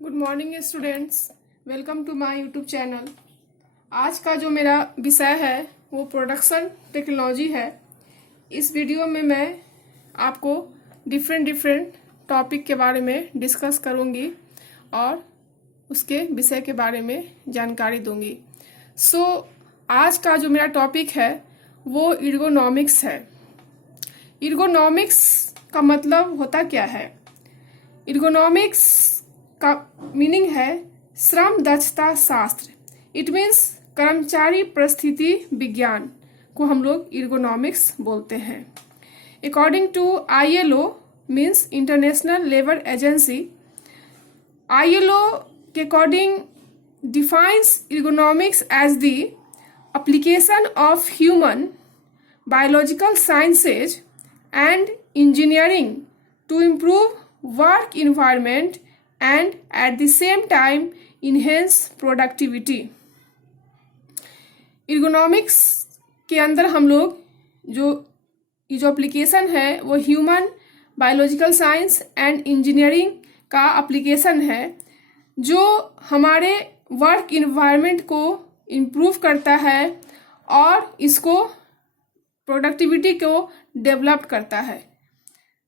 Good morning students, welcome to my YouTube channel. आज का जो मेरा विषय है वो प्रोडक्शन टेक्नोलॉजी है। इस वीडियो में मैं आपको डिफरेंट टॉपिक के बारे में डिस्कस करूंगी और उसके विषय के बारे में जानकारी दूंगी। आज का जो मेरा टॉपिक है वो एर्गोनॉमिक्स है। एर्गोनॉमिक्स का मतलब होता क्या है? एर्गोनॉमिक्स का मीनिंग है श्रम दक्षता शास्त्र। इट मीन्स कर्मचारी परिस्थिति विज्ञान को हम लोग एर्गोनॉमिक्स बोलते हैं। According to ILO means international labour agency, ILO के according defines ergonomics as the application of human biological sciences and engineering to improve work environment and at the same time enhance productivity। Ergonomics के अंदर हम लोग जो application है वो human biological science and engineering का application है जो हमारे वर्क इन्वायरमेंट को इम्प्रूव करता है और इसको प्रोडक्टिविटी को डेवलप करता है।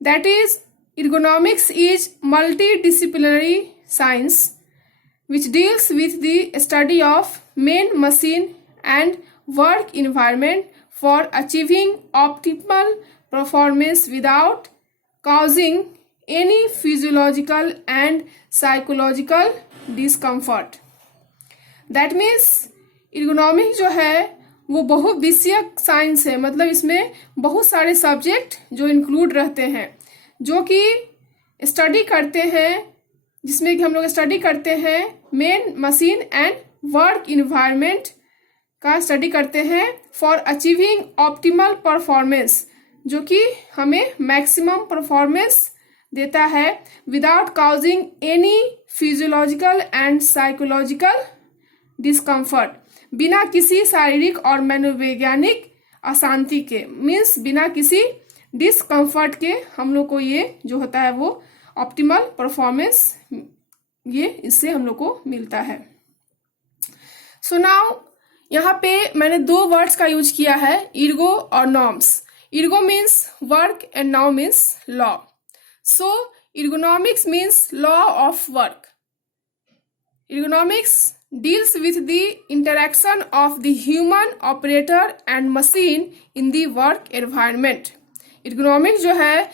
That is ergonomics is multidisciplinary science which deals with the study of man machine and work environment for achieving optimal performance without causing any physiological and psychological discomfort। That means ergonomic जो है वो बहुविषयक science है, मतलब इसमें बहुत सारे subject जो इंक्लूड रहते हैं जो कि स्टडी करते हैं, जिसमें कि हम लोग स्टडी करते हैं main machine and work environment का स्टडी करते हैं फॉर अचीविंग ऑप्टिमल परफॉर्मेंस, जो कि हमें मैक्सिमम परफॉर्मेंस देता है without causing any physiological and psychological discomfort, बिना किसी शारीरिक और मनोवैज्ञानिक अशांति के। मीन्स बिना किसी डिस्कम्फर्ट के हम लोग को ये जो होता है वो ऑप्टिमल परफॉर्मेंस ये इससे हम लोग को मिलता है। सो नाउ यहाँ पे मैंने दो वर्ड्स का यूज किया है, इर्गो और norms. Ergo means work and now means law. So ergonomics means law of work. Ergonomics deals with the interaction of the human operator and machine in the work environment. Ergonomics जो है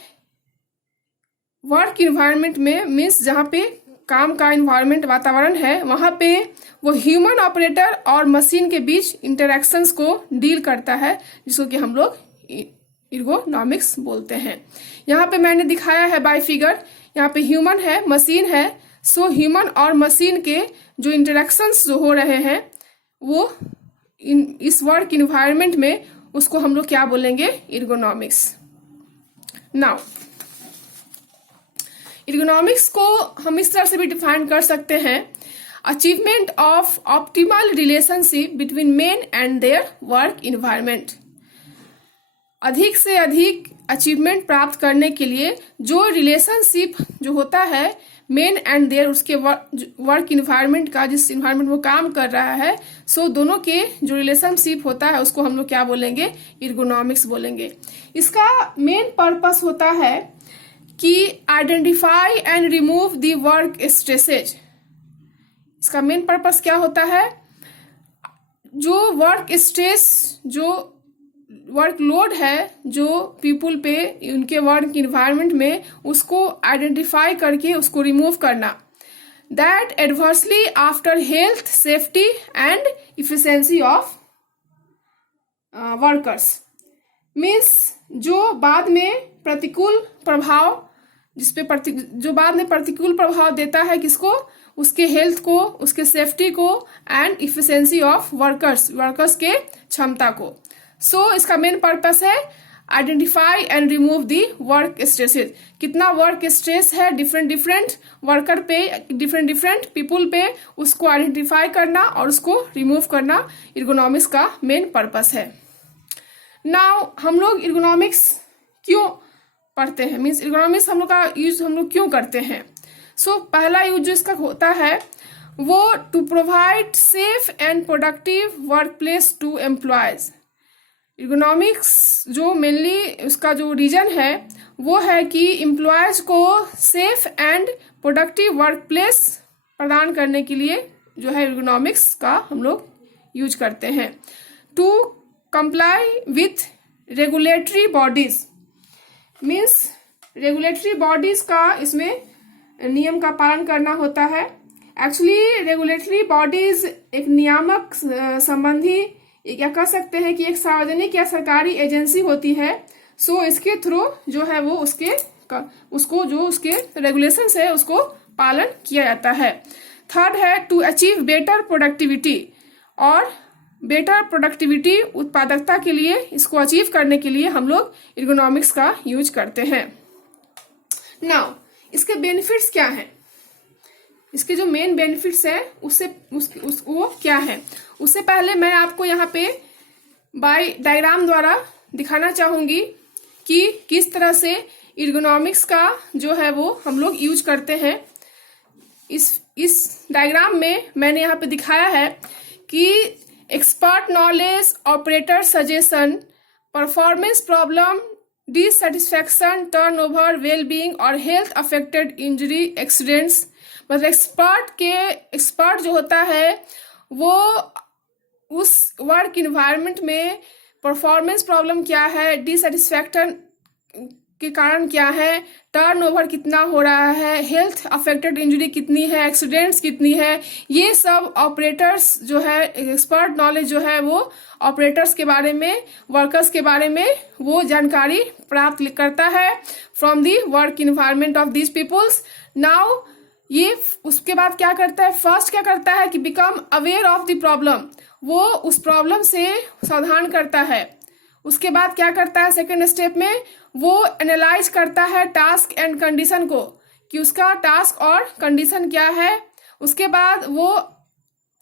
work environment में means जहाँ पे काम का environment वातावरण है वहाँ पे वो ह्यूमन ऑपरेटर और मशीन के बीच इंटरेक्शंस को डील करता है, जिसको कि हम लोग एर्गोनॉमिक्स बोलते हैं। यहाँ पे मैंने दिखाया है बाय फिगर, यहाँ पे ह्यूमन है, मशीन है। सो ह्यूमन और मशीन के जो इंटरेक्शंस जो हो रहे हैं वो इस वर्क इन्वायरमेंट में उसको हम लोग क्या बोलेंगे? एर्गोनॉमिक्स। नाउ एर्गोनॉमिक्स को हम इस तरह से भी डिफाइन कर सकते हैं, achievement of optimal relationship between man and their work environment. अधिक से अधिक अचीवमेंट प्राप्त करने के लिए जो रिलेशनशिप जो होता है मेन एंड देयर उसके वर्क इन्वायरमेंट का, जिस इन्वायरमेंट में काम कर रहा है, सो दोनों के जो रिलेशनशिप होता है उसको हम लोग क्या बोलेंगे? एर्गोनॉमिक्स बोलेंगे। इसका मेन पर्पस होता है कि identify and remove the work stresses. इसका मेन पर्पस क्या होता है? जो वर्क स्ट्रेस, जो वर्कलोड है जो पीपुल पे उनके वर्क इन्वायरमेंट में, उसको आइडेंटिफाई करके उसको रिमूव करना। That adversely after health, safety and efficiency of workers. Means जो बाद में प्रतिकूल प्रभाव जो बाद में प्रतिकूल प्रभाव देता है किसको? उसके हेल्थ को, उसके सेफ्टी को एंड इफिशिएंसी ऑफ वर्कर्स के क्षमता को। सो इसका मेन पर्पस है identify and remove the work stresses. कितना वर्क स्ट्रेस है डिफरेंट वर्कर पे, डिफरेंट पीपुल पे, उसको आइडेंटिफाई करना और उसको रिमूव करना एर्गोनॉमिक्स का मेन पर्पस है। नाउ हम लोग एर्गोनॉमिक्स क्यों पढ़ते हैं? मीन्स एर्गोनॉमिक्स हम लोग का यूज हम लोग क्यों करते हैं? सो पहला यूज जो इसका होता है वो to provide safe and productive work place to employees. Economics जो मेनली उसका जो रीजन है वो है कि एम्प्लॉयज को safe and productive work place प्रदान करने के लिए जो है इकोनॉमिक्स का हम लोग यूज करते हैं। To comply with regulatory bodies means regulatory bodies का इसमें नियम का पालन करना होता है। एक्चुअली रेगुलेटरी बॉडीज एक नियामक संबंधी क्या कह सकते हैं कि एक सार्वजनिक या सरकारी एजेंसी होती है। सो इसके थ्रू जो है वो उसको जो उसके रेगुलेशंस है उसको पालन किया जाता है। थर्ड है टू अचीव बेटर प्रोडक्टिविटी, और बेटर प्रोडक्टिविटी उत्पादकता के लिए इसको अचीव करने के लिए हम लोग इकोनॉमिक्स का यूज करते हैं। नाउ इसके बेनिफिट्स क्या हैं, इसके जो मेन बेनिफिट्स हैं वो क्या है, उससे पहले मैं आपको यहाँ पे बाय डायग्राम द्वारा दिखाना चाहूंगी कि किस तरह से इकोनॉमिक्स का जो है वो हम लोग यूज करते हैं। इस डायग्राम में मैंने यहाँ पे दिखाया है कि expert knowledge, operator suggestion, performance problem, dissatisfaction, turnover, wellbeing और हेल्थ अफेक्टेड इंजरी एक्सीडेंट्स। मतलब एक्सपर्ट जो होता है वो उस वर्क इन्वायरमेंट में परफॉर्मेंस प्रॉब्लम क्या है, डिससेटिस्फैक्शन के कारण क्या है, टर्नओवर कितना हो रहा है, हेल्थ अफेक्टेड इंजरी कितनी है, एक्सीडेंट्स कितनी है, ये सब ऑपरेटर्स जो है एक्सपर्ट नॉलेज जो है वो ऑपरेटर्स के बारे में, वर्कर्स के बारे में वो जानकारी प्राप्त करता है from the work environment of these peoples. Now ये उसके बाद क्या करता है, फर्स्ट क्या करता है कि become aware of the problem, वो उस प्रॉब्लम से सावधान करता है। उसके बाद क्या करता है, सेकेंड स्टेप में वो एनालाइज करता है टास्क एंड कंडीशन को कि उसका टास्क और कंडीशन क्या है। उसके बाद वो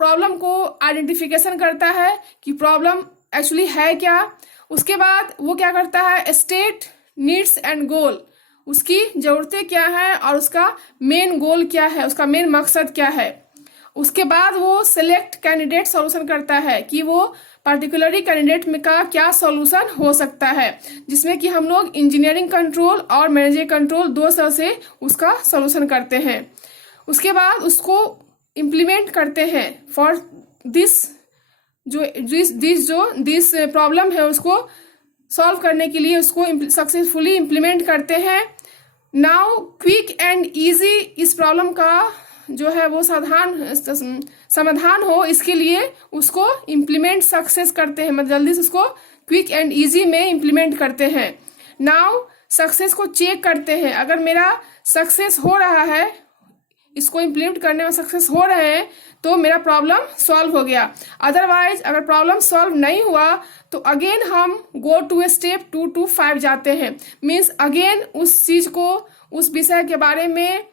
प्रॉब्लम को आइडेंटिफिकेशन करता है कि प्रॉब्लम एक्चुअली है क्या। उसके बाद वो क्या करता है, स्टेट नीड्स एंड गोल, उसकी जरूरतें क्या है और उसका मेन गोल क्या है, उसका मेन मकसद क्या है। उसके बाद वो सिलेक्ट कैंडिडेट सॉल्यूशन करता है कि वो पर्टिकुलरली कैंडिडेट में का क्या सॉल्यूशन हो सकता है, जिसमें कि हम लोग इंजीनियरिंग कंट्रोल और मैनेजर कंट्रोल दो तरह से उसका सॉल्यूशन करते हैं। उसके बाद उसको इम्प्लीमेंट करते हैं फॉर दिस प्रॉब्लम है उसको सॉल्व करने के लिए उसको सक्सेसफुली इम्प्लीमेंट करते हैं। नाउ क्विक एंड इजी इस प्रॉब्लम का जो है वो समाधान हो, इसके लिए उसको इम्प्लीमेंट सक्सेस करते हैं, मतलब जल्दी से उसको क्विक एंड इजी में इम्प्लीमेंट करते हैं। नाउ सक्सेस को चेक करते हैं, अगर मेरा सक्सेस हो रहा है, इसको इम्प्लीमेंट करने में सक्सेस हो रहे हैं तो मेरा प्रॉब्लम सॉल्व हो गया। अदरवाइज अगर प्रॉब्लम सॉल्व नहीं हुआ तो अगेन हम गो टू स्टेप 2 to 5 जाते हैं। मीन्स अगेन उस चीज को, उस विषय के बारे में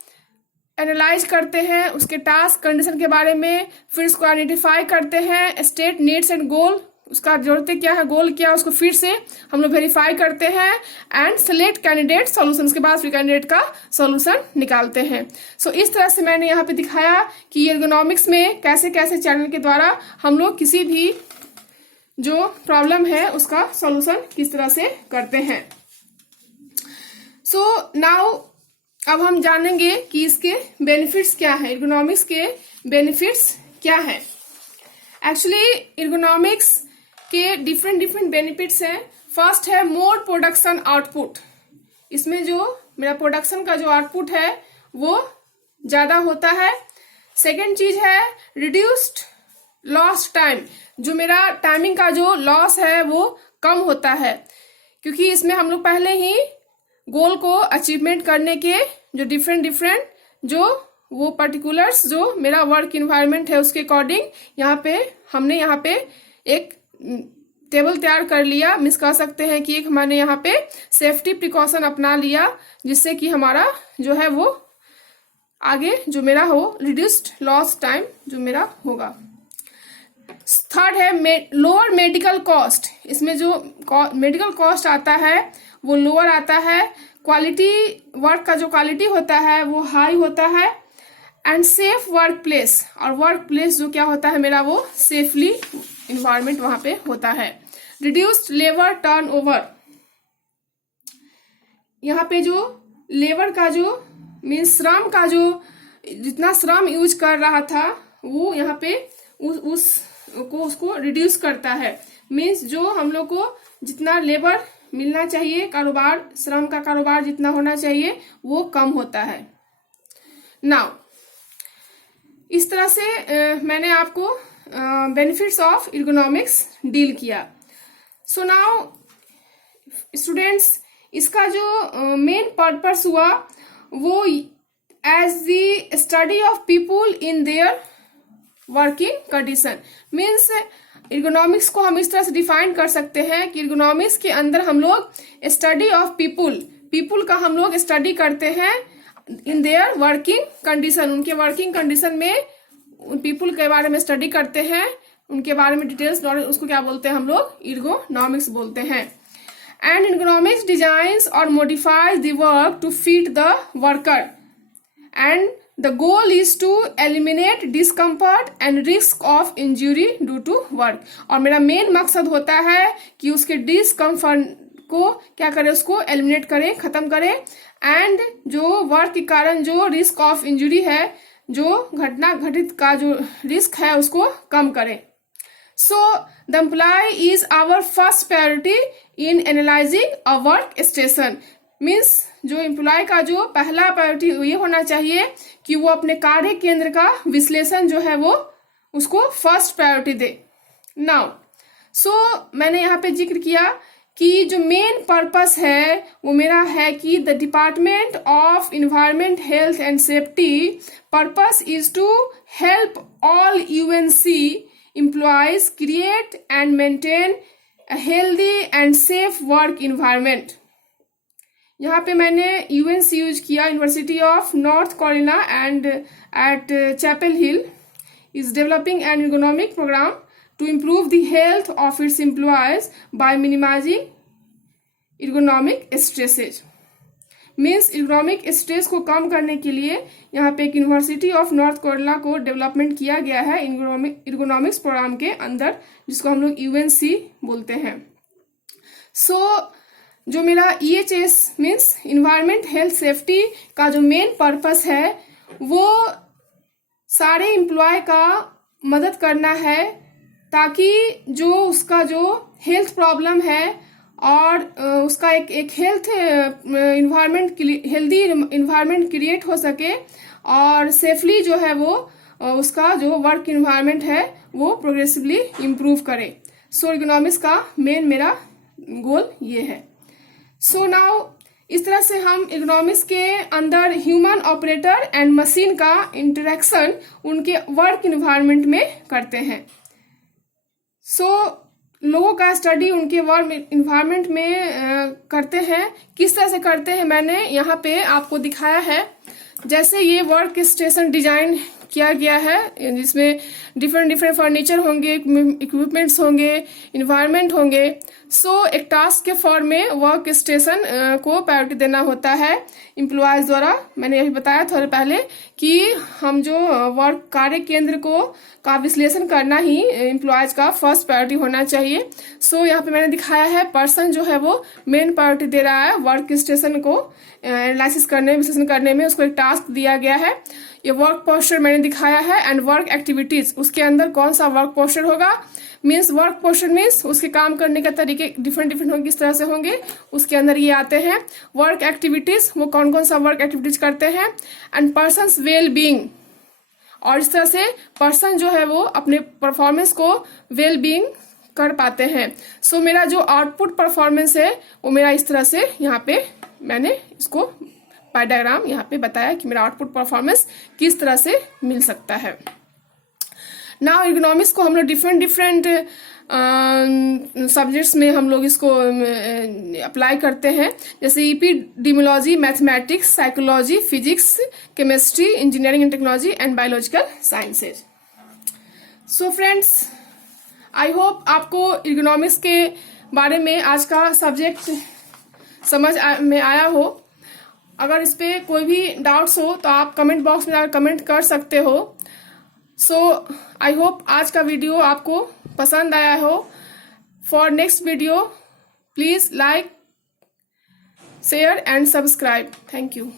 एनालाइज करते हैं, उसके टास्क कंडीशन के बारे में, फिर उसको आइडेंटिफाई करते हैं, स्टेट नीड्स एंड गोल, उसका जरूरतें क्या है, गोल क्या है, उसको फिर से हम लोग वेरीफाई करते हैं एंड सिलेक्ट कैंडिडेट सॉल्यूशन के बाद फिर कैंडिडेट का सॉल्यूशन निकालते हैं। सो इस तरह से मैंने यहाँ पे दिखाया कि इकोनॉमिक्स में कैसे कैसे चैनल के द्वारा हम लोग किसी भी जो प्रॉब्लम है उसका सॉल्यूशन किस तरह से करते हैं। सो नाउ अब हम जानेंगे कि इसके बेनिफिट्स क्या है, इकोनॉमिक्स के बेनिफिट्स क्या है। एक्चुअली इकोनॉमिक्स के डिफरेंट बेनिफिट्स हैं। फर्स्ट है मोर प्रोडक्शन आउटपुट, इसमें जो मेरा प्रोडक्शन का जो आउटपुट है वो ज्यादा होता है। सेकेंड चीज है रिड्यूस्ड लॉस टाइम, जो मेरा टाइमिंग का जो लॉस है वो कम होता है, क्योंकि इसमें हम लोग पहले ही गोल को अचीवमेंट करने के जो डिफरेंट जो वो पर्टिकुलर्स जो मेरा वर्क इन्वायरमेंट है उसके अकॉर्डिंग हमने यहाँ पे एक टेबल तैयार कर लिया। मिस कह सकते हैं कि एक मैंने यहाँ पे सेफ्टी प्रिकॉशन अपना लिया, जिससे कि हमारा जो है वो आगे जो मेरा हो रिड्यूस्ड लॉस टाइम जो मेरा होगा। थर्ड है लोअर मेडिकल कॉस्ट, इसमें जो मेडिकल कॉस्ट आता है वो लोअर आता है, क्वालिटी वर्क का जो क्वालिटी होता है वो हाई होता है, एंड सेफ वर्क प्लेस, और वर्क प्लेस जो क्या होता है मेरा वो सेफली इन्वायरमेंट वहां पे होता है। रिड्यूस्ड लेबर टर्न ओवर, यहाँ पे जो लेबर का जो मीन्स श्रम का जो जितना श्रम यूज कर रहा था वो यहाँ पे उसको रिड्यूस करता है। मीन्स जो हम लोग को जितना लेबर मिलना चाहिए, कारोबार श्रम का कारोबार जितना होना चाहिए वो कम होता है। नाउ इस तरह से मैंने आपको बेनिफिट्स ऑफ इकोनॉमिक्स डील किया। सो नाउ स्टूडेंट्स, इसका जो मेन पर्पस हुआ वो as the study of people in their working condition. Means economics को हम इस तरह से डिफाइन कर सकते हैं कि इकोनॉमिक्स के अंदर हम लोग स्टडी ऑफ पीपुल का हम लोग स्टडी करते हैं इन देयर वर्किंग कंडीशन, उनके वर्किंग कंडीशन में उन पीपुल के बारे में स्टडी करते हैं, उनके बारे में डिटेल्स नॉलेज, उसको क्या बोलते हैं हम लोग इकोनॉमिक्स बोलते हैं। एंड इकोनॉमिक्स डिजाइन्स और modifies the work to fit the worker, and the goal is to eliminate discomfort and risk of injury due to work. और मेरा मेन मकसद होता है कि उसके डिस्कम्फर्ट को क्या करे, उसको एलिमिनेट करे, खत्म करे, एंड जो वर्क के कारण जो रिस्क ऑफ इंजुरी है, जो घटना घटित का जो रिस्क है उसको कम करे। So the employee is our first priority in analysing a work station. Means जो एम्प्लॉय का जो पहला प्रायोरिटी ये होना चाहिए कि वो अपने कार्य केंद्र का विश्लेषण जो है वो उसको फर्स्ट प्रायोरिटी दे। नाउ मैंने यहाँ पे जिक्र किया कि जो मेन पर्पस है वो मेरा है कि the department of environment health and safety purpose is to help all UNC employees create and maintain a healthy and safe work environment. यहाँ पे मैंने यूएनसी यूज किया, university of North Carolina and at Chapel Hill is developing an economic program to improve the health of its employees by minimizing economic stresses। Means economic stress को कम करने के लिए यहाँ पे एक यूनिवर्सिटी ऑफ नॉर्थ कैरोलिना को development किया गया है इकोनॉमिक्स प्रोग्राम के अंदर, जिसको हम लोग यूएनसी बोलते हैं। जो मेरा EHS means environment health safety का जो मेन पर्पस है वो सारे एम्प्लॉय का मदद करना है, ताकि जो उसका जो हेल्थ प्रॉब्लम है और उसका एक health environment healthy environment create हो सके, और सेफली जो है वो उसका जो वर्क इन्वायरमेंट है वो प्रोग्रेसिवली इम्प्रूव करे। इकोनॉमिक्स का मेन मेरा गोल ये है। नाउ इस तरह से हम इकोनॉमिक्स के अंदर ह्यूमन ऑपरेटर एंड मशीन का इंटरेक्शन उनके वर्क इन्वायरमेंट में करते हैं। लोगों का स्टडी उनके वर्क इन्वायरमेंट में करते हैं। किस तरह से करते हैं मैंने यहाँ पे आपको दिखाया है। जैसे ये वर्क स्टेशन डिजाइन किया गया है, जिसमें डिफरेंट फर्नीचर होंगे, इक्विपमेंट्स होंगे, इन्वायरमेंट होंगे। एक टास्क के फॉर्म में वर्क स्टेशन को प्रायोरिटी देना होता है एम्प्लॉयज द्वारा। मैंने यही बताया थोड़े पहले कि हम जो वर्क कार्य केंद्र को का विश्लेषण करना ही एम्प्लॉयज का फर्स्ट प्रायोरिटी होना चाहिए। यहाँ पे मैंने दिखाया है पर्सन जो है वो मेन प्रायोरिटी दे रहा है वर्क स्टेशन को एनालिसिस करने, विश्लेषण करने में। उसको एक टास्क दिया गया है। ये वर्क पोस्चर मैंने दिखाया है एंड वर्क एक्टिविटीज, उसके अंदर कौन सा वर्क पोस्चर होगा। मीन्स वर्क पोस्चर मीन्स उसके काम करने के तरीके डिफरेंट होंगे, किस तरह से होंगे, उसके अंदर ये आते हैं। वर्क एक्टिविटीज, वो कौन कौन सा वर्क एक्टिविटीज करते हैं। एंड पर्सन्स वेल बीइंग, और इस तरह से पर्सन जो है वो अपने परफॉर्मेंस को वेल बीइंग कर पाते हैं। मेरा जो आउटपुट परफॉर्मेंस है वो मेरा इस तरह से यहाँ पे मैंने इसको पाई डायग्राम यहाँ पे बताया कि मेरा आउटपुट परफॉर्मेंस किस तरह से मिल सकता है। नाउ इकोनॉमिक्स को हम लोग डिफरेंट सब्जेक्ट्स में हम लोग इसको अप्लाई करते हैं, जैसे epidemiology, mathematics, psychology, physics, chemistry, engineering and technology and biological sciences. Friends, I hope आपको इकोनॉमिक्स के बारे में आज का सब्जेक्ट में आया हो। अगर इस पे कोई भी डाउट्स हो तो आप कमेंट बॉक्स में जाकर कमेंट कर सकते हो। सो आई होप आज का वीडियो आपको पसंद आया हो। For next video please like, share and subscribe. Thank you.